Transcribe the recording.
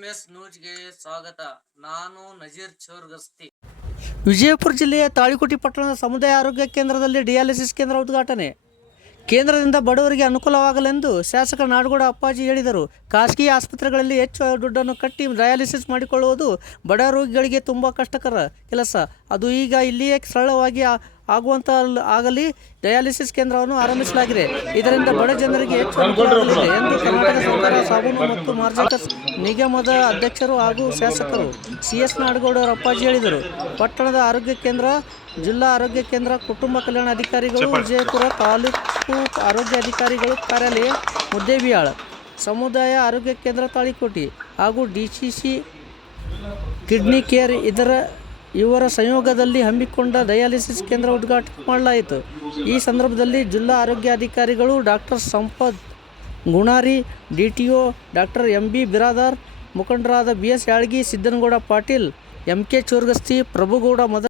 S ನ್ಯೂಸ್ಗೆ ಸ್ವಾಗತ. ನಾನು ನಜೀರ್ ಚೋರ್ಗಸ್ತಿ. ವಿಜಯಪುರ ಜಿಲ್ಲೆಯ ತಾಳಿಕೋಟಿ ಪಟ್ಟಣದ ಸಮುದಾಯ ಆರೋಗ್ಯ ಕೇಂದ್ರದಲ್ಲಿ ಡಯಾಲಿಸಿಸ್ ಕೇಂದ್ರ ಉದ್ಘಾಟನೆ. ಕೇಂದ್ರದಿಂದ ಬಡವರಿಗೆ ಅನುಕೂಲವಾಗಲೆಂದು ಶಾಸಕ ನಾಡಗೌಡ ಅಪ್ಪಾಜಿ ಹೇಳಿದರು. ಖಾಸಗಿ ಆಸ್ಪತ್ರೆಗಳಲ್ಲಿ ಹೆಚ್ಚು ದುಡ್ಡನ್ನು ಕಟ್ಟಿ ಡಯಾಲಿಸಿಸ್ ಮಾಡಿಕೊಳ್ಳುವುದು ಬಡ ರೋಗಿಗಳಿಗೆ ತುಂಬ ಕಷ್ಟಕರ ಕೆಲಸ. ಅದು ಈಗ ಇಲ್ಲಿಯೇ ಸರಳವಾಗಿ ಆಗುವಂಥ ಆಗುವಂತ ಆಗಲಿ. ಡಯಾಲಿಸಿಸ್ ಕೇಂದ್ರವನ್ನು ಆರಂಭಿಸಲಾಗಿದೆ. ಇದರಿಂದ ಬಡ ಜನರಿಗೆ ಹೆಚ್ಚು ಅನುಕೂಲವಾಗಲಿದೆ ಎಂದು ಕರ್ನಾಟಕ ಸರ್ಕಾರ ಸಾಬೂನು ಮತ್ತು ಮಾರ್ಜಕ ನಿಗಮದ ಅಧ್ಯಕ್ಷರು ಹಾಗೂ ಶಾಸಕರು ಸಿ ಎಸ್ ನಾಡಗೌಡರ ಅಪ್ಪಾಜಿ ಹೇಳಿದರು. ಪಟ್ಟಣದ ಆರೋಗ್ಯ ಕೇಂದ್ರ ಜಿಲ್ಲಾ ಆರೋಗ್ಯ ಕೇಂದ್ರ ಕುಟುಂಬ ಕಲ್ಯಾಣ ಅಧಿಕಾರಿಗಳು ವಿಜಯಪುರ ತಾಲೂಕು ಆರೋಗ್ಯ ಅಧಿಕಾರಿಗಳು ಕಾರ್ಯಾಲಯ ಮುದ್ದೇಬಿಯಾಳ. ಸಮುದಾಯ ಆರೋಗ್ಯ ಕೇಂದ್ರ ತಾಳಿಕೋಟಿ ಹಾಗೂ D C C kidney care ಇದರ ಇವರ ಸಂಯೋಗದಲ್ಲಿ ಹಮ್ಮಿಕೊಂಡ ಡಯಾಲಿಸಿಸ್ ಕೇಂದ್ರ ಉದ್ಘಾಟನೆ ಮಾಡಲಾಯಿತು. ಈ ಸಂದರ್ಭದಲ್ಲಿ ಜಿಲ್ಲಾ ಆರೋಗ್ಯಾಧಿಕಾರಿಗಳು doctor Sampath Gunari D. T O doctor M B Biradar, ಮುಖಂಡರಾದ B S Yalgi, Siddanagouda Patil, M K Chorgasti, Prabhugouda ಮದ